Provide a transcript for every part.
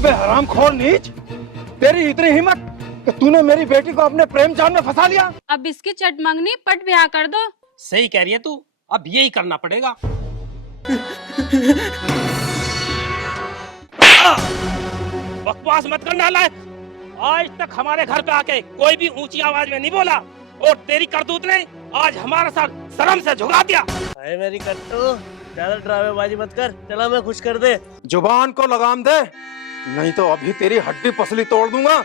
बे हरामखोर नीच, तेरी इतनी हिम्मत कि तूने मेरी बेटी को अपने प्रेम जाल में फंसा लिया। अब इसकी चट मंगनी पट ब्याह कर दो। सही कह रही है तू, अब यही करना पड़ेगा। बकवास मत कर नालायक। आज तक हमारे घर पे आके कोई भी ऊंची आवाज में नहीं बोला, और तेरी करतूत ने आज हमारा सर शर्म से झुका दिया। अरे मेरी कट्टू, ज्यादा ड्रामेबाजी मत कर, चला मैं खुश कर दे। जुबान को लगाम दे, नहीं तो अभी तेरी हड्डी पसली तोड़ दूंगा।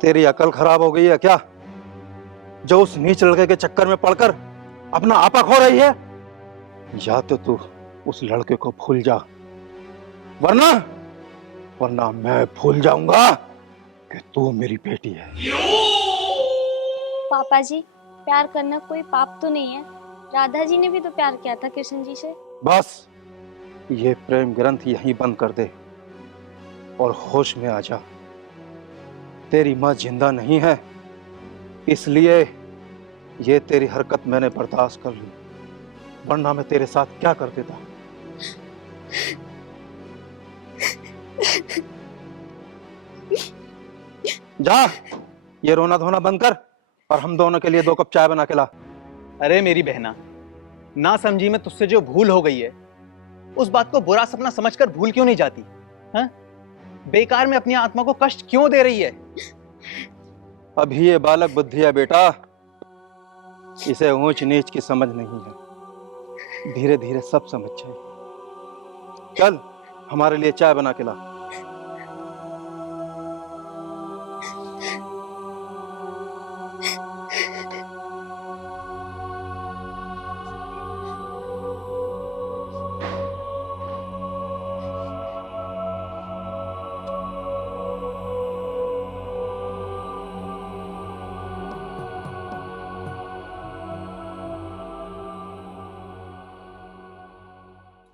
तेरी अकल खराब हो गई है क्या, जो उस नीच लड़के के चक्कर में पड़कर अपना आपा खो रही है? या तो तू उस लड़के को भूल जा, वरना वरना मैं भूल जाऊंगा कि तू मेरी बेटी है। पापा जी, प्यार करना कोई पाप तो नहीं है। राधा जी ने भी तो प्यार किया था कृष्ण जी से। बस ये प्रेम ग्रंथ यहीं बंद कर दे और होश में आ जा। तेरी माँ जिंदा नहीं है, इसलिए ये तेरी हरकत मैंने बर्दाश्त कर ली, वरना मैं तेरे साथ क्या कर देता। जा, ये रोना धोना बंद कर और हम दोनों के लिए 2 कप चाय बना के ला। अरे मेरी बहना, ना समझी में तुझसे जो भूल हो गई है, उस बात को बुरा सपना समझकर भूल क्यों नहीं जाती? हाँ? बेकार में अपनी आत्मा को कष्ट क्यों दे रही है? अभी ये बालक बुद्धि है बेटा, इसे ऊंच नीच की समझ नहीं है, धीरे धीरे सब समझ जाए। चल हमारे लिए चाय बना के ला।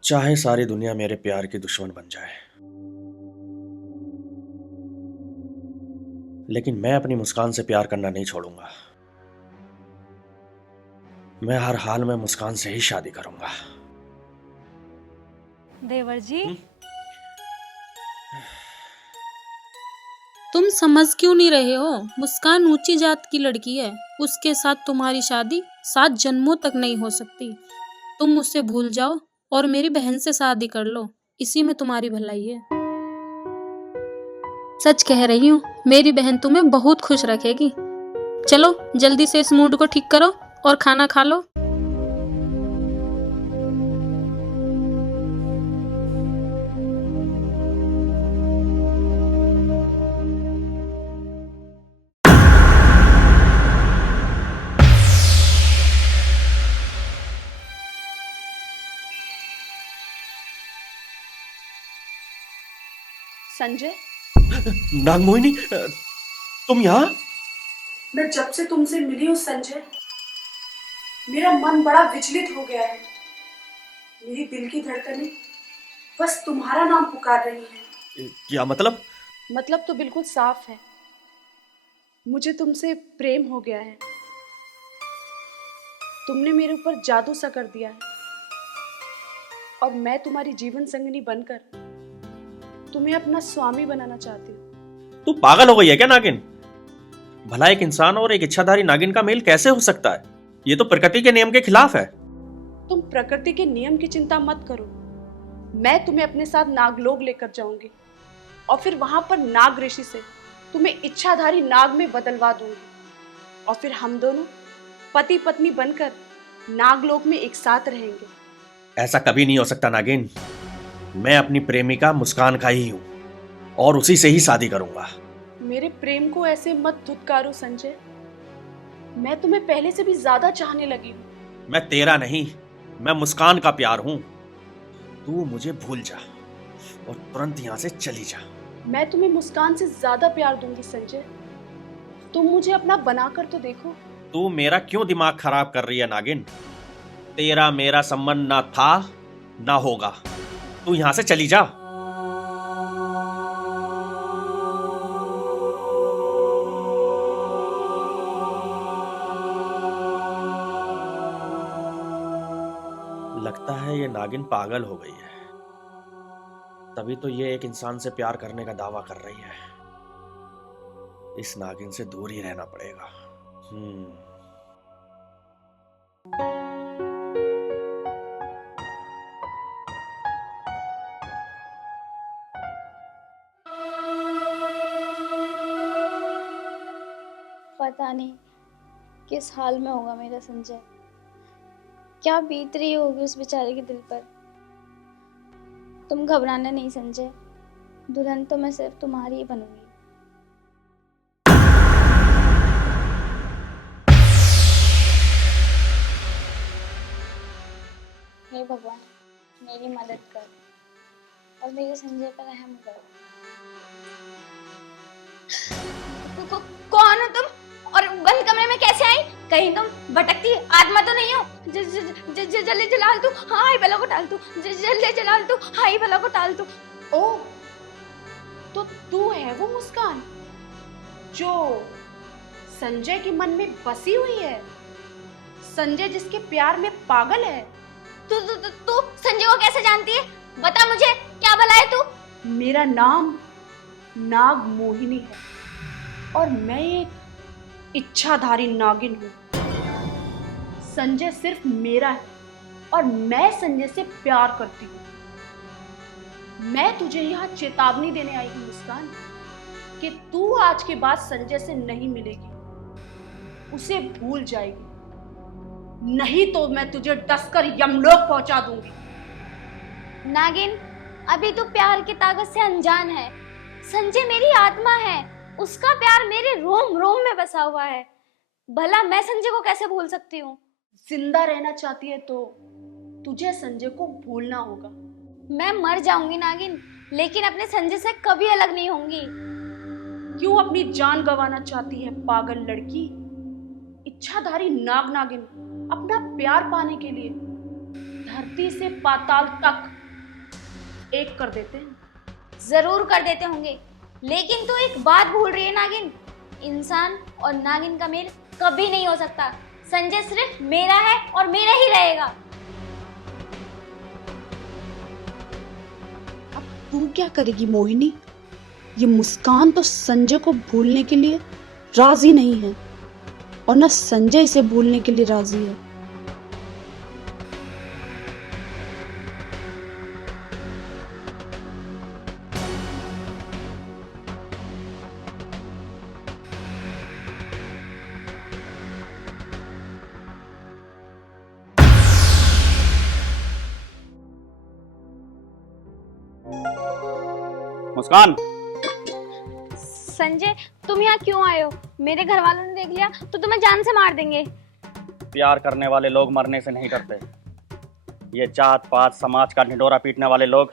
चाहे सारी दुनिया मेरे प्यार की दुश्मन बन जाए, लेकिन मैं अपनी मुस्कान से प्यार करना नहीं छोड़ूंगा। मैं हर हाल में मुस्कान से ही शादी करूंगा। देवर जी, तुम समझ क्यों नहीं रहे हो? मुस्कान ऊंची जात की लड़की है, उसके साथ तुम्हारी शादी 7 जन्मों तक नहीं हो सकती। तुम उससे भूल जाओ और मेरी बहन से शादी कर लो, इसी में तुम्हारी भलाई है। सच कह रही हूँ, मेरी बहन तुम्हें बहुत खुश रखेगी। चलो जल्दी से इस मूड को ठीक करो और खाना खा लो। संजय, नागमोहिनी, तुम यहाँ? मैं जब से तुमसे मिली हूँ संजय, मेरा मन बड़ा विचलित हो गया है। मेरी दिल की धड़कनें बस तुम्हारा नाम पुकार रही हैं। क्या मतलब? मतलब तो बिल्कुल साफ है, मुझे तुमसे प्रेम हो गया है। तुमने मेरे ऊपर जादू सा कर दिया है और मैं तुम्हारी जीवन संगिनी बनकर तुम्हें अपना स्वामी बनाना चाहती हूँ। तू पागल हो गई है क्या नागिन? भला एक इंसान और एक इच्छाधारी नागिन का मेल कैसे हो सकता है? ये तो प्रकृति के नियम के खिलाफ है। तुम प्रकृति के नियम की चिंता मत करो, मैं तुम्हें अपने साथ नागलोक लेकर जाऊंगी और फिर वहां पर नाग ऋषि से तुम्हें इच्छाधारी नाग में बदलवा दूंगी और फिर हम दोनों पति पत्नी बनकर नागलोक में एक साथ रहेंगे। ऐसा कभी नहीं हो सकता नागिन। मैं अपनी प्रेमिका मुस्कान का ही हूँ और उसी से ही शादी करूंगा। मेरे प्रेम को ऐसे मत धुतकारो संजय, मैं तुम्हें पहले से भी ज्यादा चाहने लगी हूँ। मैं तेरा नहीं, मैं मुस्कान का प्यार हूं। तू मुझे भूल जा और तुरंत यहां से चली जा। मैं तुम्हें मुस्कान से ज्यादा प्यार दूंगी संजय। तुम मुझे अपना बनाकर तो देखो। तू मेरा क्यों दिमाग खराब कर रही है नागिन? तेरा मेरा संबंध ना था ना होगा। तू यहां से चली जा। लगता है ये नागिन पागल हो गई है, तभी तो ये एक इंसान से प्यार करने का दावा कर रही है। इस नागिन से दूर ही रहना पड़ेगा। पता नहीं किस हाल में होगा मेरा संजय, क्या बीत रही होगी उस बेचारे के दिल पर। तुम घबराना नहीं संजय, दुल्हन तो मैं सिर्फ तुम्हारी ही बनूंगी। हे भगवान, मेरी मदद कर और मेरे संजय पर रहम कर। कौन हो तुम और बंद कमरे में कैसे आई? कहीं तुम भटकती आत्मा तो नहीं हो? जल्दी जलाल तू, हाय भला को टाल तू, जल्दी जलाल तू, हाय भला को टाल तू। ओ, तो तू है वो मुस्कान जो संजय के मन में बसी हुई है, संजय जिसके प्यार में पागल है। तू संजय को कैसे जानती है? बता मुझे, क्या भला है तू? मेरा नाम नाग मोहिनी है और मैं एक इच्छाधारी नागिन हूँ। संजय सिर्फ मेरा है और मैं संजय से प्यार करती हूँ। मैं तुझे यहाँ चेतावनी देने आई हूँ मुस्कान, कि तू आज के बाद संजय से नहीं मिलेगी, उसे भूल जाएगी, नहीं तो मैं तुझे डसकर यमलोक पहुंचा दूंगी। नागिन, अभी तू प्यार की ताकत से अनजान है। संजय मेरी आत्मा है, उसका प्यार मेरे रोम रोम में बसा हुआ है। भला मैं संजय को कैसे भूल सकती हूँ? जिंदा रहना चाहती है तो तुझे संजय को भूलना होगा। मैं मर जाऊंगी नागिन, लेकिन अपने संजय से कभी अलग नहीं होंगी। क्यों अपनी जान गंवाना चाहती है पागल लड़की? इच्छाधारी नाग नागिन अपना प्यार पाने के लिए धरती से पाताल तक एक कर देते हैं। जरूर कर देते होंगे, लेकिन तू एक बात भूल रही है नागिन, इंसान और नागिन का मेल कभी नहीं हो सकता। संजय सिर्फ मेरा है और मेरा ही रहेगा। अब तू क्या करेगी मोहिनी? ये मुस्कान तो संजय को भूलने के लिए राजी नहीं है और न संजय इसे भूलने के लिए राजी है। मुस्कान, संजय, तुम यहाँ क्यों आए हो? मेरे घर वालों ने देख लिया तो तुम्हें जान से मार देंगे। प्यार करने वाले लोग मरने से नहीं डरते। ये जात पात समाज का ढिंढोरा पीटने वाले लोग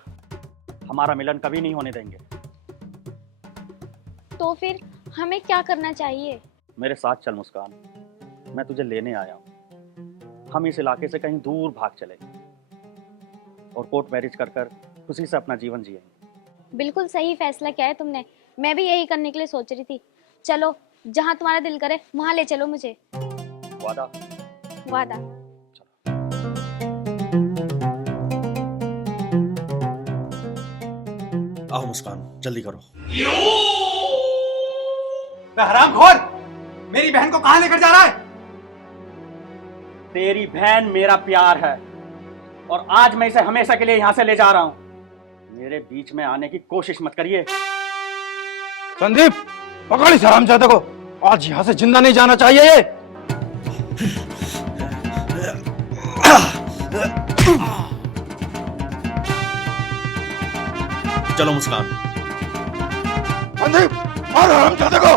हमारा मिलन कभी नहीं होने देंगे। तो फिर हमें क्या करना चाहिए? मेरे साथ चल मुस्कान, मैं तुझे लेने आया हूँ। हम इस इलाके से कहीं दूर भाग चलेंगे और कोर्ट मैरिज कर कर खुशी से अपना जीवन जिएंगे। बिल्कुल सही फैसला किया है तुमने, मैं भी यही करने के लिए सोच रही थी। चलो, जहाँ तुम्हारा दिल करे वहाँ ले चलो मुझे। वादा? वादा। आओ मुस्कान, जल्दी करो। हरामखोर, मेरी बहन को कहां लेकर जा रहा है? तेरी बहन मेरा प्यार है और आज मैं इसे हमेशा के लिए यहाँ से ले जा रहा हूँ। मेरे बीच में आने की कोशिश मत करिए। संदीप, पकड़ इस हरामजादे को, आज यहाँ से जिंदा नहीं जाना चाहिए ये। चलो मुस्कान। संदीप, मार हरामजादे को।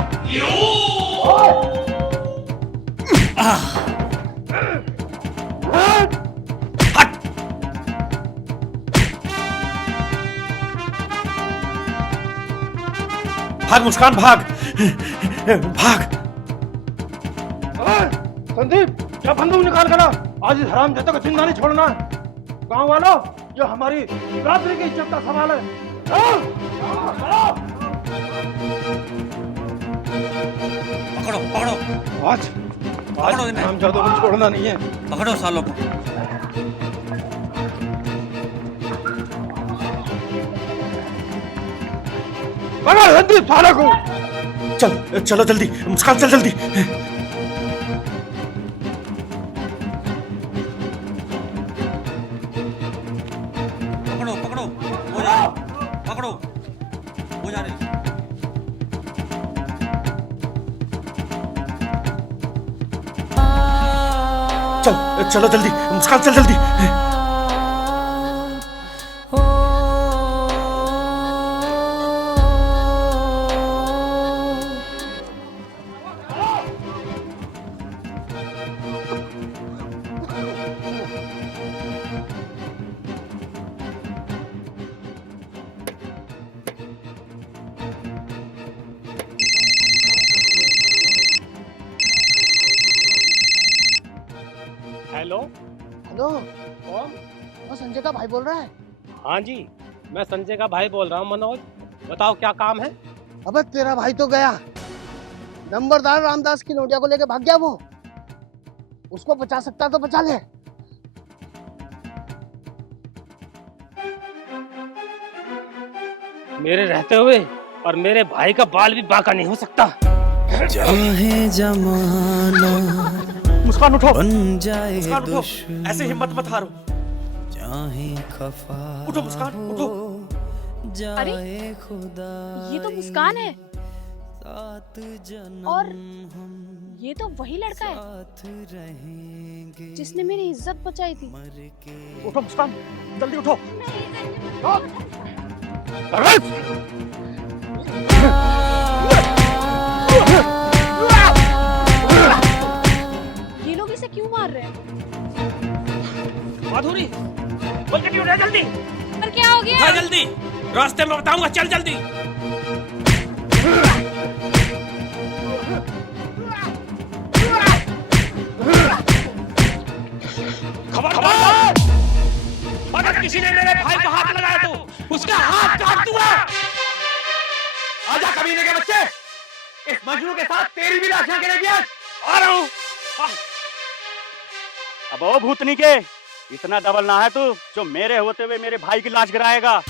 भाग मुस्कान भाग भाग। संदीप, क्या बंदूक निकाल कर ला। आज इस हरामजादे को जिंदा नहीं छोड़ना है। गांव वालों, ये हमारी बिरादरी की इज्जत का सवाल है। पकड़ो पकड़ो आज हरामजादों को छोड़ना नहीं है। पकड़ो सालों को। पकड़ संदीप साले को। चल चलो जल्दी मुस्कान, चल जल्दी। पकड़ो पकड़ो, वो जा रहे, पकड़ो, वो जा रहे। चलो जल्दी मुस्कान, चल जल्दी। हेलो हेलो, कौन? वो संजय का भाई बोल रहा है। हाँ जी, मैं संजय का भाई बोल रहा हूँ। मनोज, बताओ क्या काम है? अबे तेरा भाई तो गया, नंबरदार रामदास की नोटिया को लेके भाग गया वो। उसको बचा सकता तो बचा ले। मेरे रहते हुए और मेरे भाई का बाल भी बांका नहीं हो सकता। चाहे जमाना मुस्कान उठो, बन जाए मुस्कान उठो, दुश्मन, ऐसे हिम्मत मत हारो। चाहे खफा उठो मुस्कान, उठो। अरे ये तो मुस्कान है। और ये तो वही लड़का है जिसने मेरी इज्जत बचाई थी। उठो मुस्कान, जल्दी उठो। ये लोग इसे क्यों मार रहे हैं? माधुरी, बोल के उठा जल्दी। पर क्या हो गया? जल्दी, रास्ते में बताऊंगा, चल जल्दी। खबरदार, अगर किसी ने मेरे भाई को हाथ लगाया तो उसका हाथ काट दूंगा। आजा कमीने के बच्चे, इस मजनू के साथ तेरी भी लाशियां गिरेगी आज। आ रहा हूँ। अब ओ भूतनी के, इतना डबल ना है तू जो मेरे होते हुए मेरे भाई की लाश गिराएगा।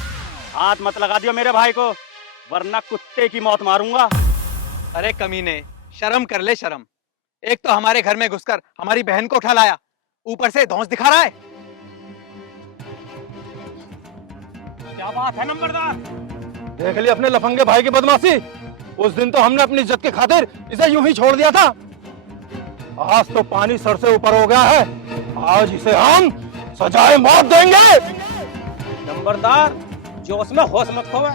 हाथ मत लगा दियो मेरे भाई को, वरना कुत्ते की मौत मारूंगा। अरे कमीने, शर्म कर ले शर्म। एक तो हमारे घर में घुसकर हमारी बहन को उठा लाया, ऊपर से धौंस दिखा रहा है। क्या बात है नंबरदार? देख ली अपने लफंगे भाई की बदमाशी। उस दिन तो हमने अपनी इज्जत की खातिर इसे यूं ही छोड़ दिया था। आज तो पानी सर से ऊपर हो गया है। आज इसे हम सजाए मौत देंगे। नंबरदार, जोश में होश मत खोवे।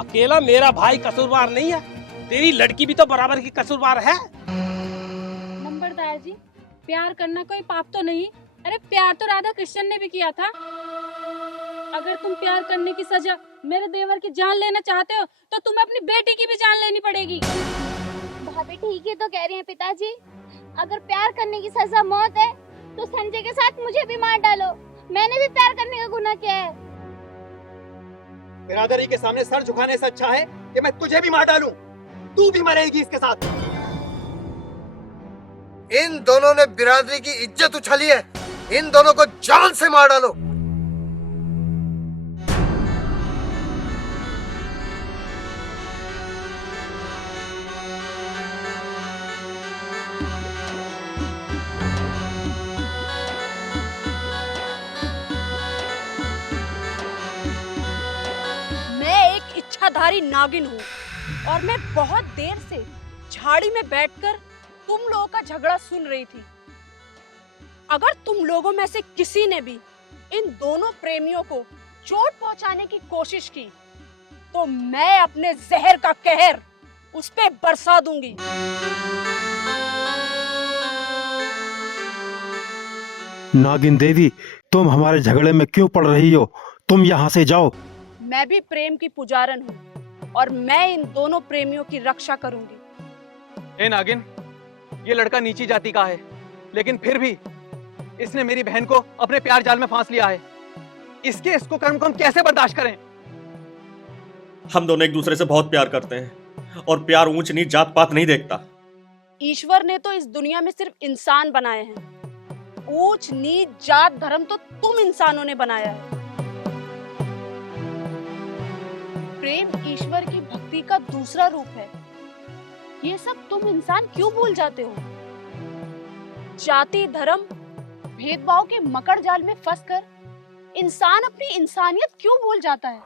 अकेला मेरा भाई कसूरवार नहीं है, तेरी लड़की भी तो बराबर की कसूरवार है। नंबरदार जी, प्यार करना कोई पाप तो नहीं। अरे प्यार तो राधा कृष्ण ने भी किया था। अगर तुम प्यार करने की सजा मेरे देवर की जान लेना चाहते हो तो तुम्हें अपनी बेटी की भी जान लेनी पड़ेगी। भाभी ठीक ही तो कह रही हैं पिताजी। अगर प्यार करने की सजा मौत है तो संजय के साथ मुझे भी मार डालो। मैंने भी प्यार करने का गुनाह किया है। बिरादरी के सामने सर झुकाने से अच्छा है कि मैं तुझे भी मार डालूं। तू भी मरेगी इसके साथ। इन दोनों ने बिरादरी की इज्जत उछाली है। इन दोनों को जान से मार डालो। मैं एक इच्छाधारी नागिन हूँ और मैं बहुत देर से झाड़ी में बैठकर तुम लोगों का झगड़ा सुन रही थी। अगर तुम लोगों में से किसी ने भी इन दोनों प्रेमियों को चोट पहुंचाने की कोशिश की तो मैं अपने जहर का कहर उस पे बरसा दूंगी। नागिन देवी, तुम हमारे झगड़े में क्यों पड़ रही हो? तुम यहाँ से जाओ। मैं भी प्रेम की पुजारन हूँ और मैं इन दोनों प्रेमियों की रक्षा करूंगी। ए नागिन, ये लड़का नीची जाति का है, लेकिन फिर भी इसने मेरी बहन को अपने प्यार जाल में फांस लिया है। इसको कर्म को हम कैसे बर्दाश्त करें? हम दोनों एक दूसरे से बहुत प्यार करते हैं और प्यार ऊंच नीच जात पात नहीं देखता। ईश्वर ने तो इस दुनिया में सिर्फ इंसान बनाए हैं। ऊंच नीच जात धर्म तो तुम इंसानों ने बनाया है। प्रेम ईश्वर की भक्ति का दूसरा रूप है। ये सब तुम इंसान क्यों भूल जाते हो? जाति धर्म भेदभाव के मकड़ जाल में फंसकर इंसान अपनी इंसानियत क्यों भूल जाता है?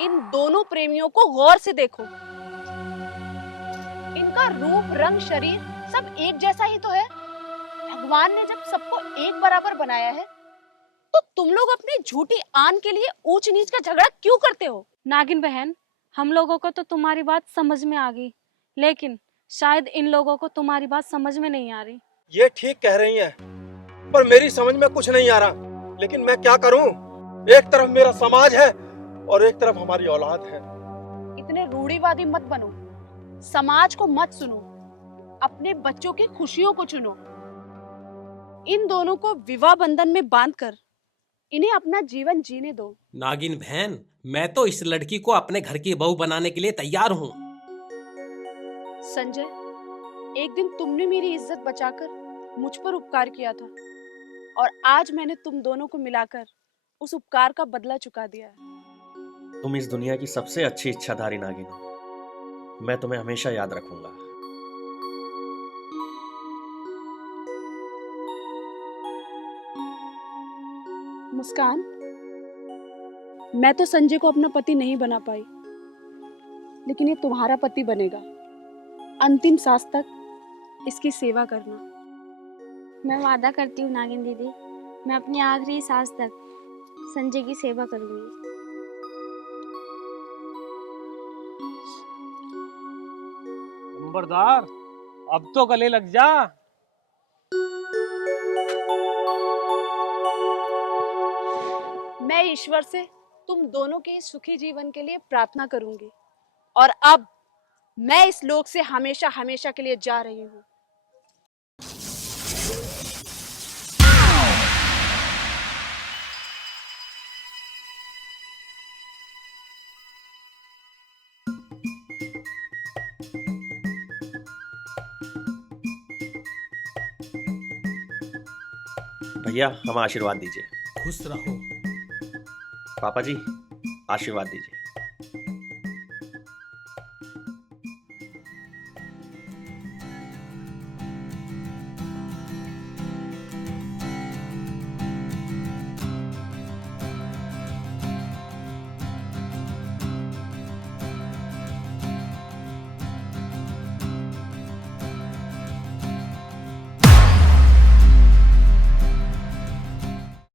इन दोनों प्रेमियों को गौर से देखो। इनका रूप रंग शरीर सब एक जैसा ही तो है। भगवान ने जब सबको एक बराबर बनाया है तो तुम लोग अपनी झूठी आन के लिए ऊंच नीच का झगड़ा क्यों करते हो? नागिन बहन, हम लोगों को तो तुम्हारी बात समझ में आ गई, लेकिन शायद इन लोगों को तुम्हारी बात समझ में नहीं आ रही। ये ठीक कह रही हैं, पर मेरी समझ में कुछ नहीं आ रहा। लेकिन मैं क्या करूं? एक तरफ मेरा समाज है और एक तरफ हमारी औलाद है। इतने रूढ़िवादी मत बनो। समाज को मत सुनो, अपने बच्चों की खुशियों को चुनो। इन दोनों को विवाह बंधन में बांधकर इन्हें अपना जीवन जीने दो। नागिन बहन, मैं तो इस लड़की को अपने घर की बहू बनाने के लिए तैयार हूँ। संजय, एक दिन तुमने मेरी इज्जत बचाकर मुझ पर उपकार किया था और आज मैंने तुम दोनों को मिलाकर उस उपकार का बदला चुका दिया है। तुम इस दुनिया की सबसे अच्छी इच्छाधारी नागिन हो। मैं तुम्हें हमेशा याद रखूंगा। मुस्कान, मैं तो संजय को अपना पति नहीं बना पाई, लेकिन ये तुम्हारा पति बनेगा। अंतिम सांस तक इसकी सेवा करना। मैं वादा करती हूँ नागिन दीदी, मैं अपनी आखिरी सांस तक संजय की सेवा करूंगी। नंबरदार, अब तो गले लग जा। मैं ईश्वर से तुम दोनों के सुखी जीवन के लिए प्रार्थना करूंगी और अब मैं इस लोक से हमेशा हमेशा के लिए जा रही हूँ। भैया, हम आशीर्वाद दीजिए। खुश रहो। पापा जी, आशीर्वाद दीजिए।